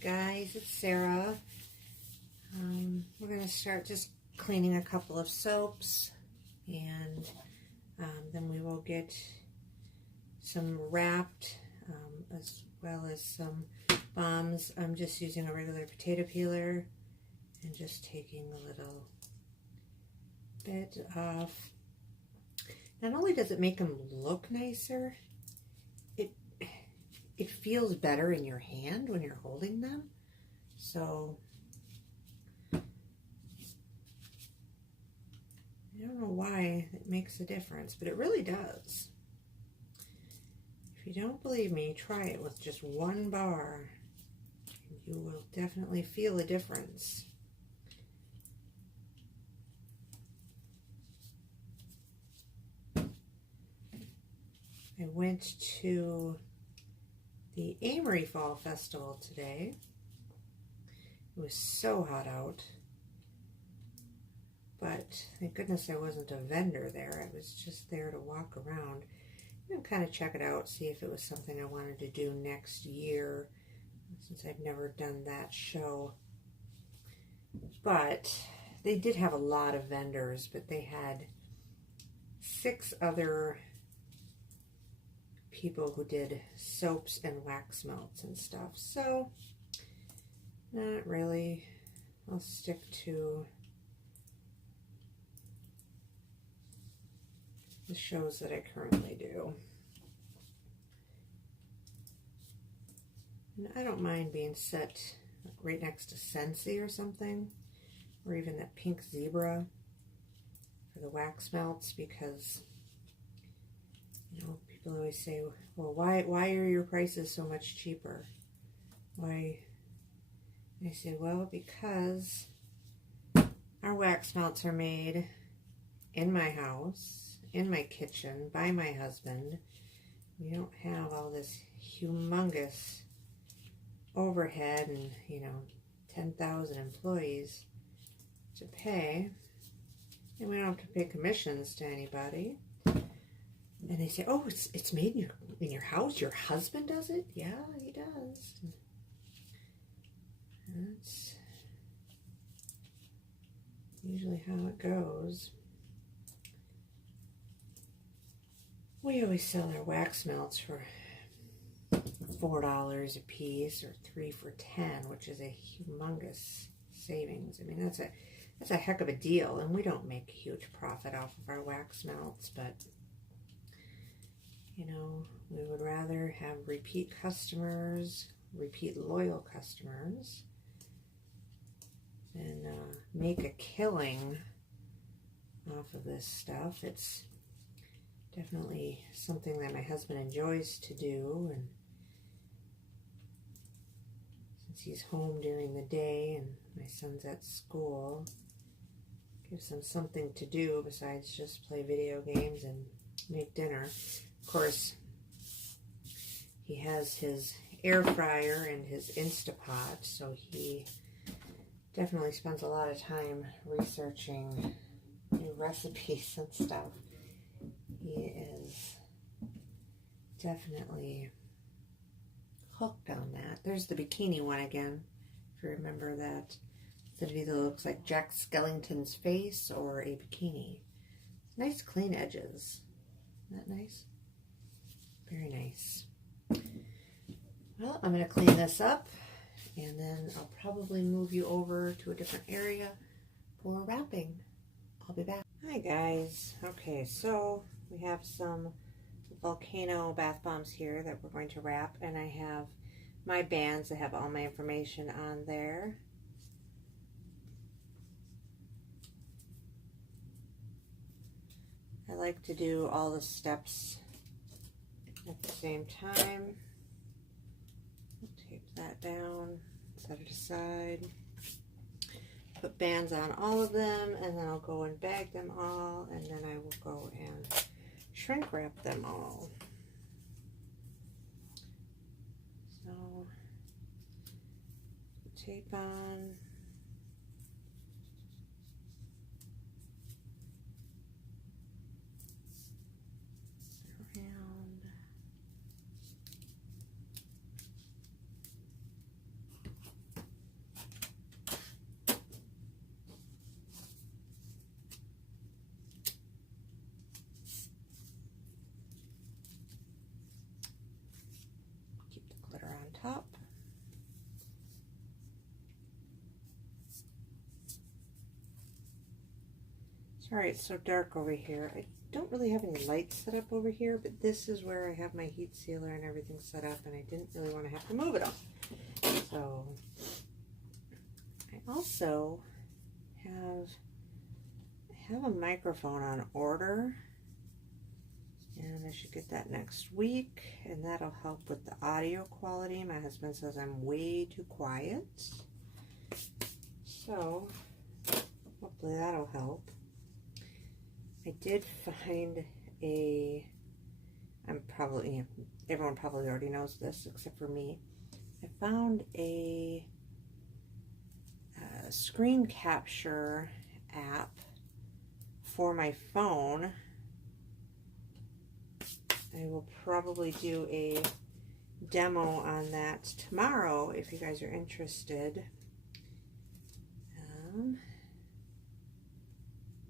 guys, it's Sarah. We're going to start just cleaning a couple of soaps, and then we will get some wrapped as well as some bombs. I'm just using a regular potato peeler and just taking a little bit off. Not only does it make them look nicer, it feels better in your hand when you're holding them. So I don't know why it makes a difference, but it really does. If you don't believe me, try it with just one bar. You will definitely feel a difference. I went to the Amory Fall Festival today. It was so hot out, but thank goodness I wasn't a vendor there. I was just there to walk around and kind of check it out, see if it was something I wanted to do next year, since I've never done that show. But they did have a lot of vendors, but they had 6 other people who did soaps and wax melts and stuff. So, not really. I'll stick to the shows that I currently do. And I don't mind being set right next to Scentsy or something, or even that pink zebra for the wax melts, because, you know, people always say, well, why are your prices so much cheaper? Why? And I say, well, because our wax melts are made in my house, in my kitchen, by my husband. We don't have all this humongous overhead and, you know, 10,000 employees to pay. And we don't have to pay commissions to anybody. And they say, oh, it's made in your house? Your husband does it? Yeah, he does. That's usually how it goes. We always sell our wax melts for $4 a piece, or 3 for $10, which is a humongous savings. I mean, that's a heck of a deal, and we don't make a huge profit off of our wax melts, but you know, we would rather have repeat customers, repeat loyal customers, than make a killing off of this stuff. It's definitely something that my husband enjoys to do, and since he's home during the day and my son's at school, gives him something to do besides just play video games and make dinner. Of course, he has his air fryer and his Instapot, so he definitely spends a lot of time researching new recipes and stuff. He is definitely hooked on that. There's the bikini one again, if you remember that. It either looks like Jack Skellington's face or a bikini. Nice clean edges. Isn't that nice? Very nice. Well, I'm going to clean this up, and then I'll probably move you over to a different area for wrapping. I'll be back. Hi guys. Okay, so we have some volcano bath bombs here that we're going to wrap, and I have my bands that have all my information on there. I like to do all the steps at the same time. Tape that down, set it aside. Put bands on all of them, and then I'll go and bag them all, and then I will go and shrink wrap them all. So, tape on. top. Sorry it's so dark over here. I don't really have any lights set up over here, but this is where I have my heat sealer and everything set up, and I didn't really want to have to move it all. So I also have a microphone on order, and I should get that next week, and that'll help with the audio quality. My husband says I'm way too quiet, so hopefully that'll help. I did find everyone probably already knows this except for me. I found a screen capture app for my phone. I will probably do a demo on that tomorrow if you guys are interested.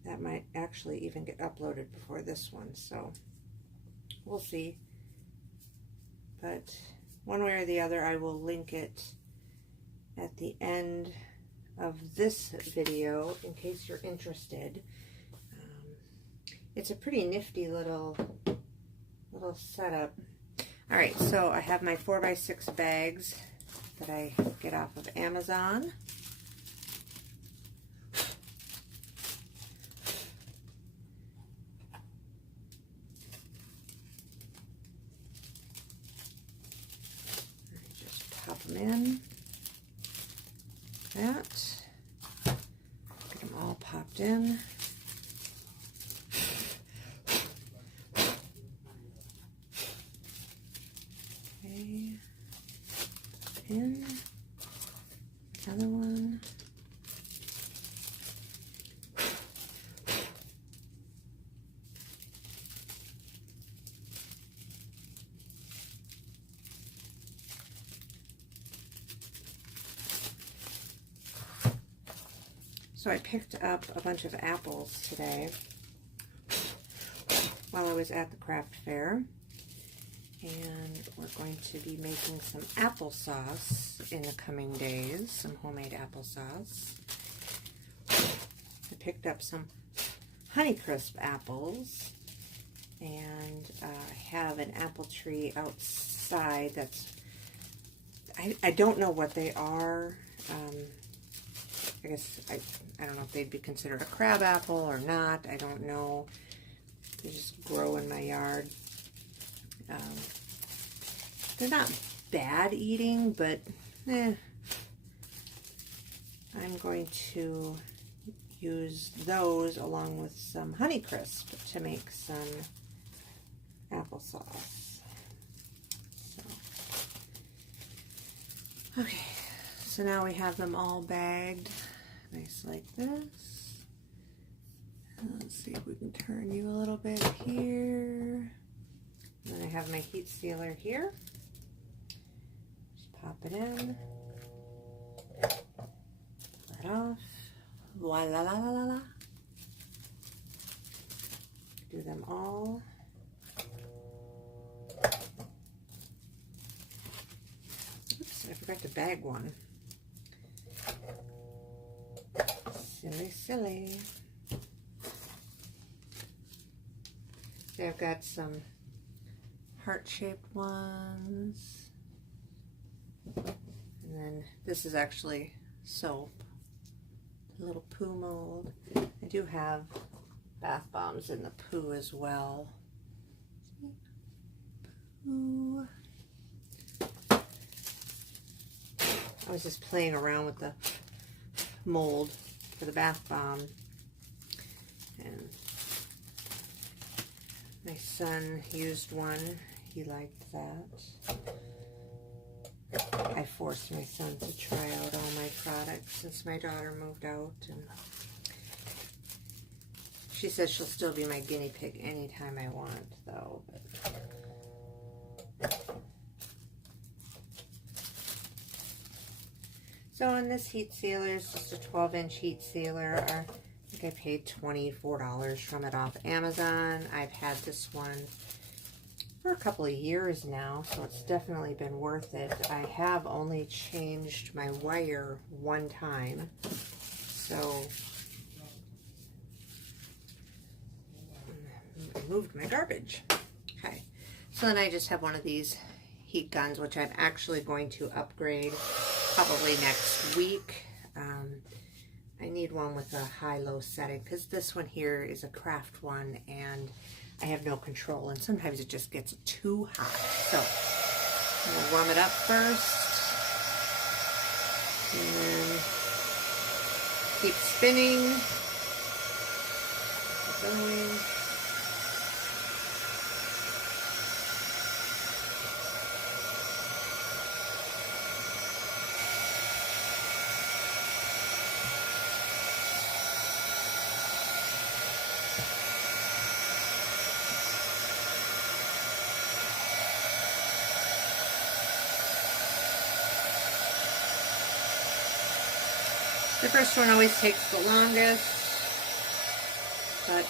That might actually even get uploaded before this one, so we'll see. But one way or the other, I will link it at the end of this video in case you're interested. It's a pretty nifty little setup. All right, so I have my 4x6 bags that I get off of Amazon. In that, get them all popped in. Okay, in another one. So I picked up a bunch of apples today while I was at the craft fair, and we're going to be making some applesauce in the coming days, some homemade applesauce. I picked up some Honeycrisp apples, and I have an apple tree outside that's, I don't know what they are. I guess I don't know if they'd be considered a crab apple or not. I don't know. They just grow in my yard. They're not bad eating, but I'm going to use those along with some Honeycrisp to make some applesauce. Okay, so now we have them all bagged. Nice like this. Let's see if we can turn you a little bit here. And then I have my heat sealer here. Just pop it in. Pull that off. Voila la la la la. Do them all. Oops, I forgot to bag one. Silly, silly. So I've got some heart-shaped ones. And then this is actually soap. A little poo mold. I do have bath bombs in the poo as well. Poo. I was just playing around with the mold for the bath bomb, and my son used one. He liked that. I forced my son to try out all my products since my daughter moved out, and she says she'll still be my guinea pig anytime I want, though. So on this heat sealer, it's just a 12-inch heat sealer. I think I paid $24 from it off Amazon. I've had this one for a couple of years now, so it's definitely been worth it. I have only changed my wire one time, so I moved my garbage. Okay, so then I just have one of these heat guns, which I'm actually going to upgrade probably next week. I need one with a high-low setting because this one here is a craft one and I have no control, and sometimes it just gets too hot. So I'm going to warm it up first and then keep spinning. Keep going. The first one always takes the longest, but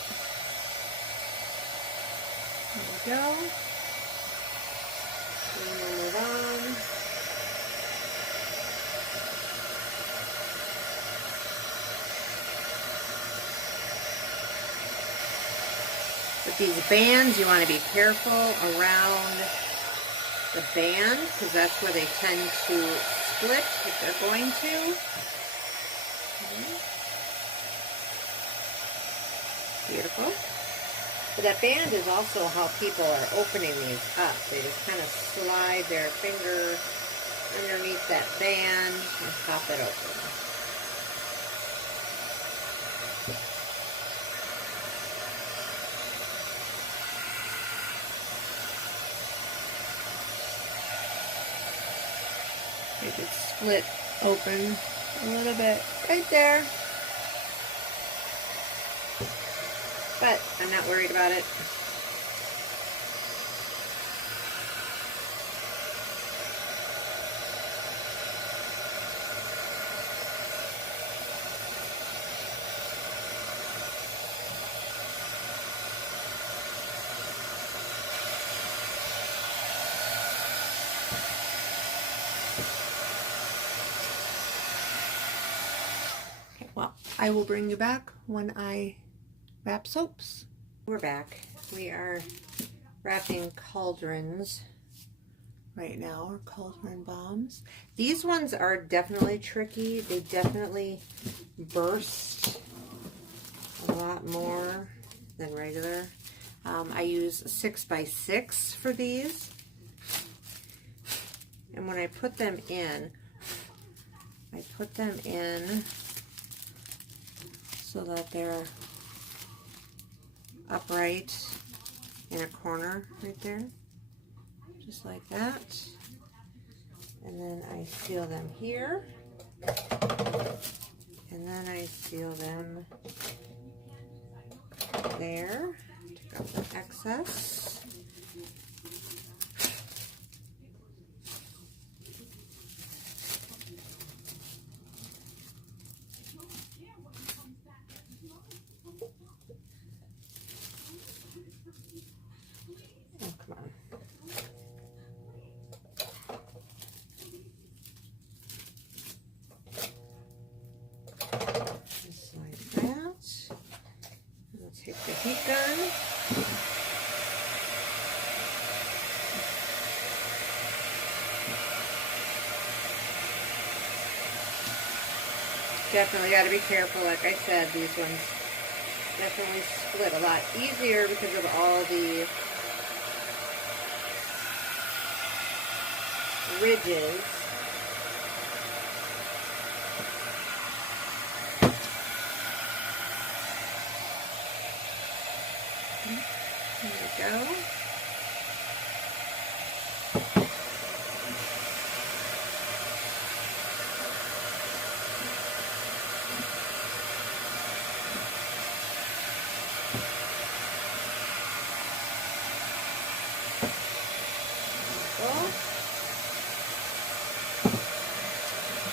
there we go. And we'll move on. With these bands, you want to be careful around the band because that's where they tend to split if they're going to. Beautiful. But that band is also how people are opening these up. They just kind of slide their finger underneath that band and pop it open. Make it split open a little bit right there. But I'm not worried about it. Okay, well, I will bring you back when I wrap soaps. We're back. We are wrapping cauldrons right now, or cauldron bombs. These ones are definitely tricky. They definitely burst a lot more than regular. I use 6x6 for these. And when I put them in, I put them in so that they're upright in a corner right there, just like that. And then I seal them here, and then I seal them there, take out the excess. Take the heat gun. Definitely got to be careful. Like I said, these ones definitely split a lot easier because of all the ridges. There we go.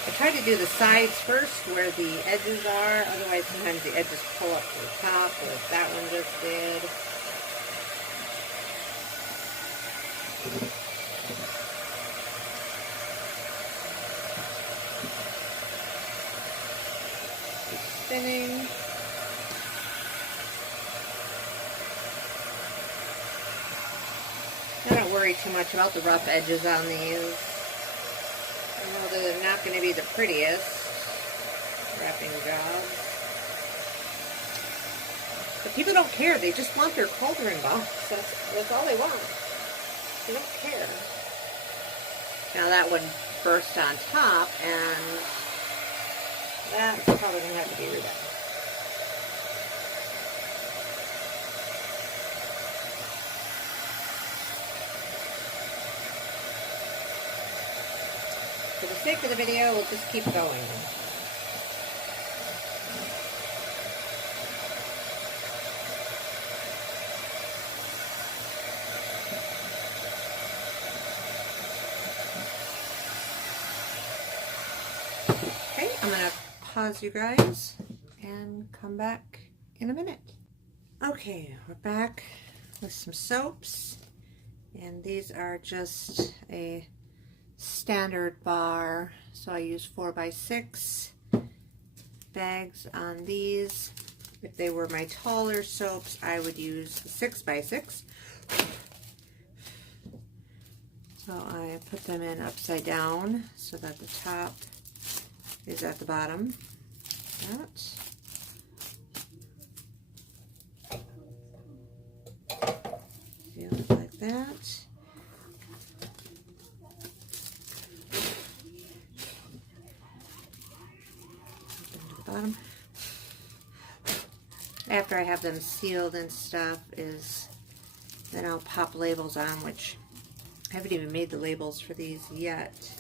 I try to do the sides first where the edges are, otherwise sometimes the edges pull up to the top, or that one just did. spinning. I don't worry too much about the rough edges on these. I know that they're not going to be the prettiest wrapping jobs. But people don't care. They just want their cauldron box. That's all they want. They don't care. Now that would burst on top, and that's probably going to have to be redone. For the sake of the video, we'll just keep going. Okay, I'm going to pause you guys and come back in a minute. Okay, we're back with some soaps, and these are just a standard bar, so I use 4x6 bags on these. If they were my taller soaps, I would use 6x6. So I put them in upside down so that the top is at the bottom. Seal it like that. Bottom. After I have them sealed and stuff, then I'll pop labels on, which I haven't even made the labels for these yet.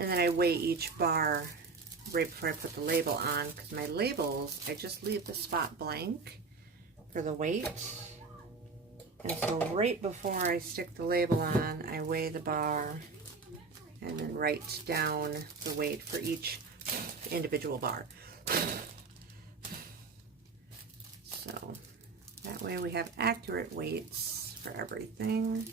And then I weigh each bar right before I put the label on, because my labels, I just leave the spot blank for the weight. And so right before I stick the label on, I weigh the bar and then write down the weight for each individual bar. So that way we have accurate weights for everything.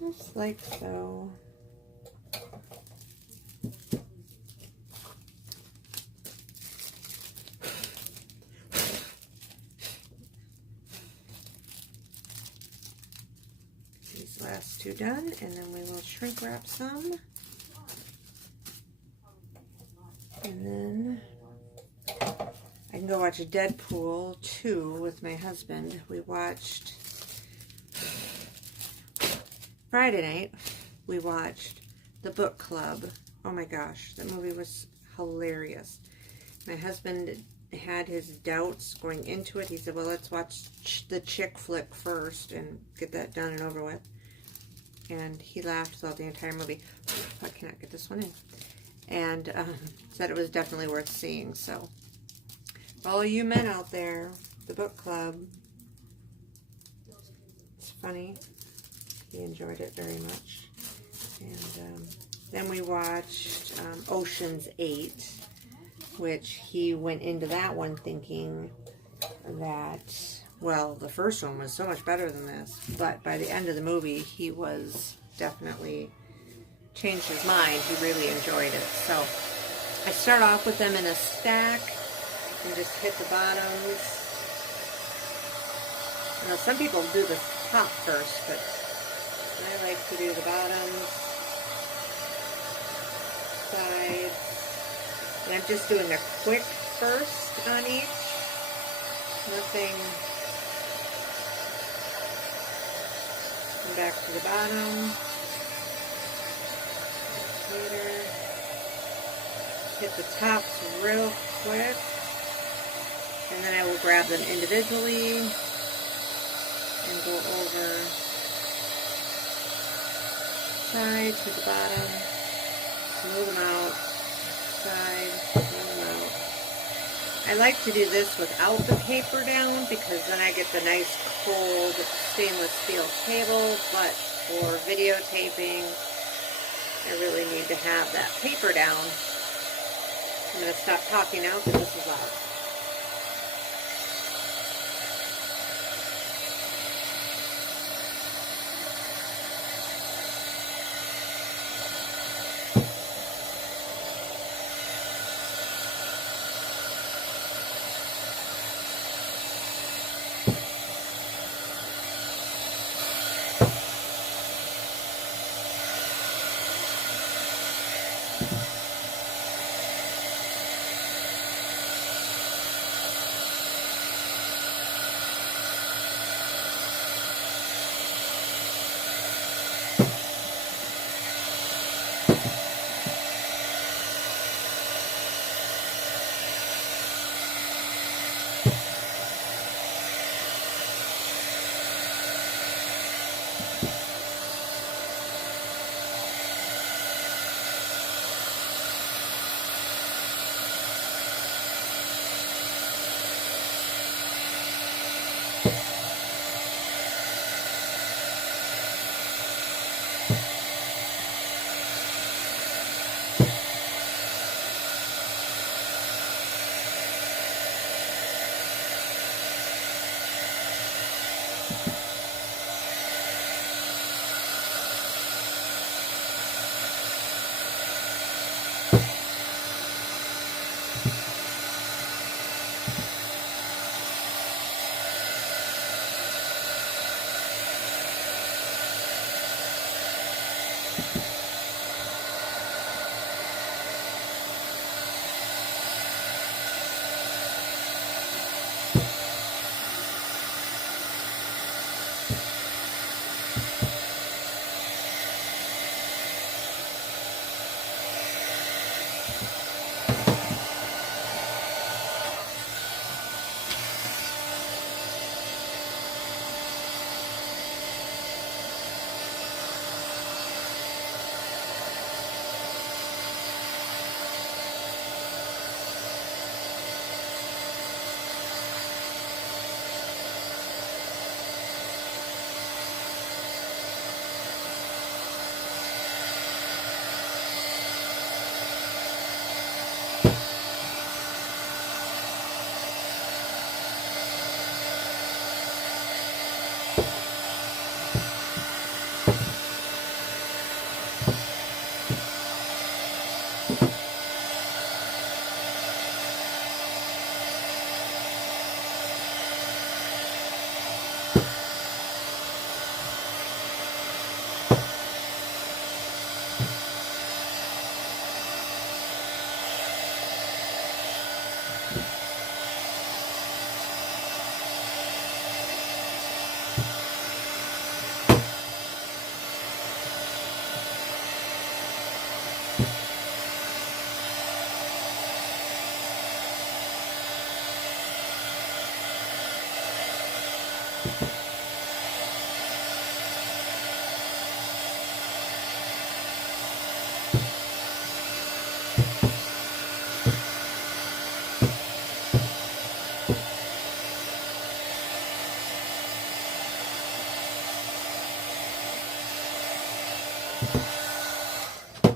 Just like so. These last two done, and then we will shrink wrap some. And then I can go watch Deadpool 2 with my husband. We watched Friday night, we watched The Book Club. Oh my gosh, that movie was hilarious. My husband had his doubts going into it. He said, well, let's watch the chick flick first and get that done and over with. And he laughed throughout the entire movie. I cannot get this one in. And said it was definitely worth seeing. So, for all you men out there, The Book Club, it's funny. He enjoyed it very much. And then we watched Ocean's 8, which he went into that one thinking that, well, the first one was so much better than this. But by the end of the movie, he was definitely changed his mind. He really enjoyed it. So I start off with them in a stack and just hit the bottoms. Now, some people do the top first, but I like to do the bottoms, sides, and I'm just doing a quick first on each. Nothing. Come back to the bottom. Later. Hit the tops real quick, and then I will grab them individually and go over sides to the bottom, smooth them out, side, smooth them out. I like to do this without the paper down because then I get the nice cold stainless steel table, but for videotaping. I really need to have that paper down. I'm going to stop talking now because this is loud.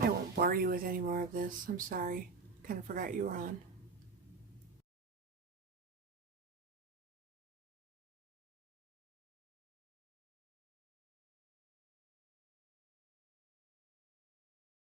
I won't bore you with any more of this. I'm sorry. Kind of forgot you were on.